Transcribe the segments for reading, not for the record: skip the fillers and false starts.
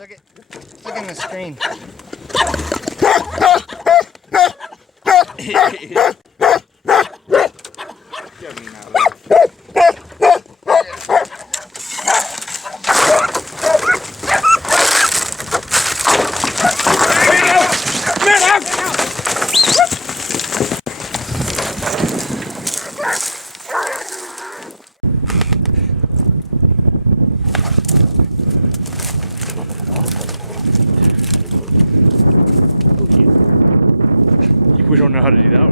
Look in the screen. Get me out of there. We don't know how to do that one.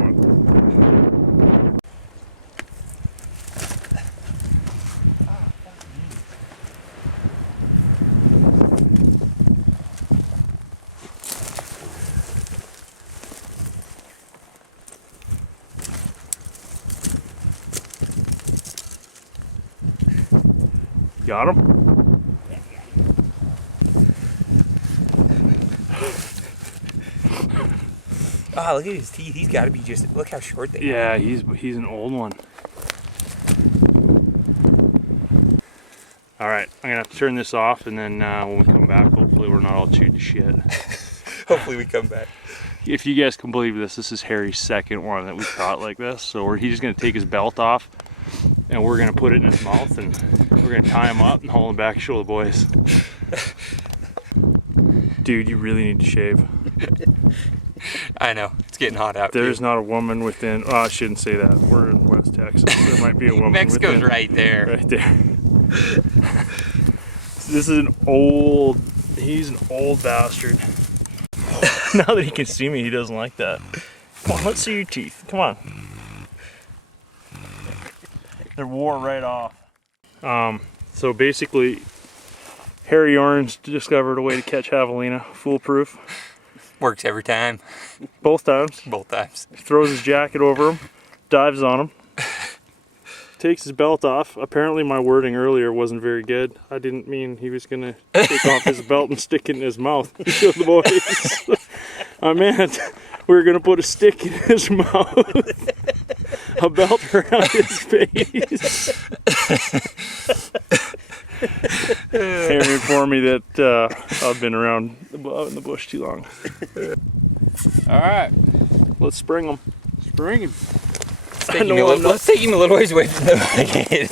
Got him? Oh, look at his teeth. He's got to be just. Look how short they are. Yeah, he's an old one. All right, I'm gonna have to turn this off, and then when we come back, hopefully we're not all chewed to shit. Hopefully we come back. If you guys can believe this is Harry's second one that we caught like this. So he's just gonna take his belt off, and we're gonna put it in his mouth, and we're gonna tie him up and haul him back and show the boys. Dude, you really need to shave. I know. It's getting hot out There's not a woman within. Oh, I shouldn't say that. We're in West Texas. There might be a woman. Mexico's right there. Right there. This is an old. He's an old bastard. Now that he can see me, he doesn't like that. Come on, let's see your teeth. Come on. They're wore right off. So basically, Harry Orange discovered a way to catch javelina, foolproof. Works every time. Both times. Both times. Throws his jacket over him, dives on him, takes his belt off. Apparently my wording earlier wasn't very good. I didn't mean he was going to take off his belt and stick it in his mouth. Show the boys. I meant we were going to put a stick in his mouth, a belt around his face. Harry informed me that I've been around in the bush too long. Alright, let's spring them. Spring him. Let's take him a little ways away from the bucket.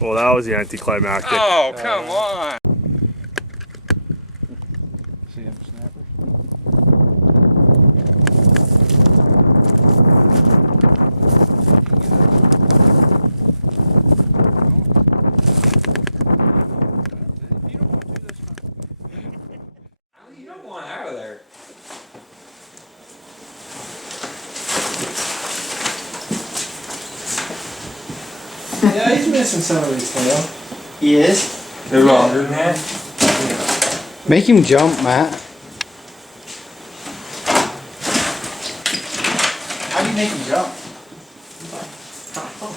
Well, that was the anticlimactic. Oh, come on. Yeah, he's missing some of his tail. He is? They're longer than that. Make him jump, Matt. How do you make him jump?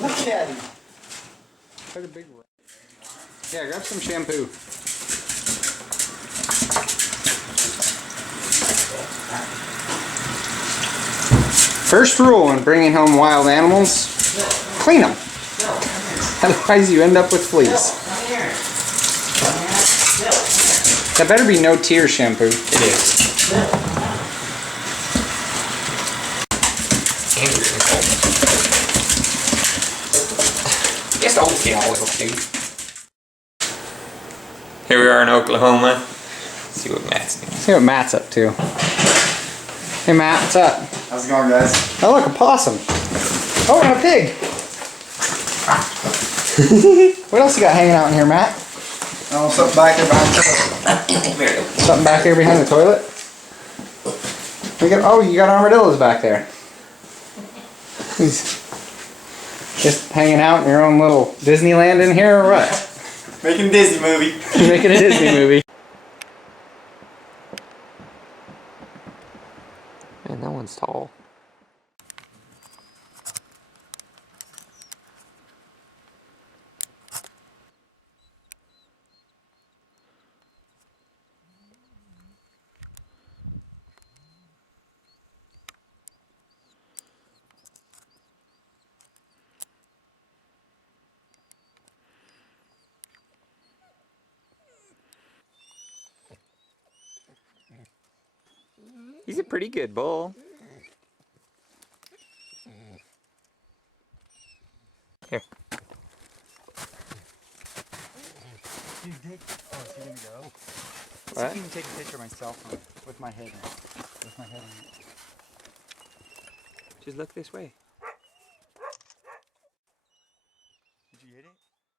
Look at him. Quite a big one. Yeah, grab some shampoo. First rule when bringing home wild animals, clean them. Otherwise you end up with fleas. That better be no tear shampoo. It is. Just old skin always looks too. Here we are in Oklahoma. Let's see what Matt's doing. See what Matt's up to. Hey Matt, what's up? How's it going, guys? Oh look, a possum. Oh, and a pig. What else you got hanging out in here, Matt? Oh, something back there behind the Something back here behind the toilet? Oh, you got armadillos back there. He's just hanging out in your own little Disneyland in here, or what? Making a Disney movie. Making a Disney movie. Man, that one's tall. He's a pretty good bull. Here. Dude, take. Oh, is he gonna go? What? I can take a picture of my cell phone with my head in it. With my head in it. Just look this way.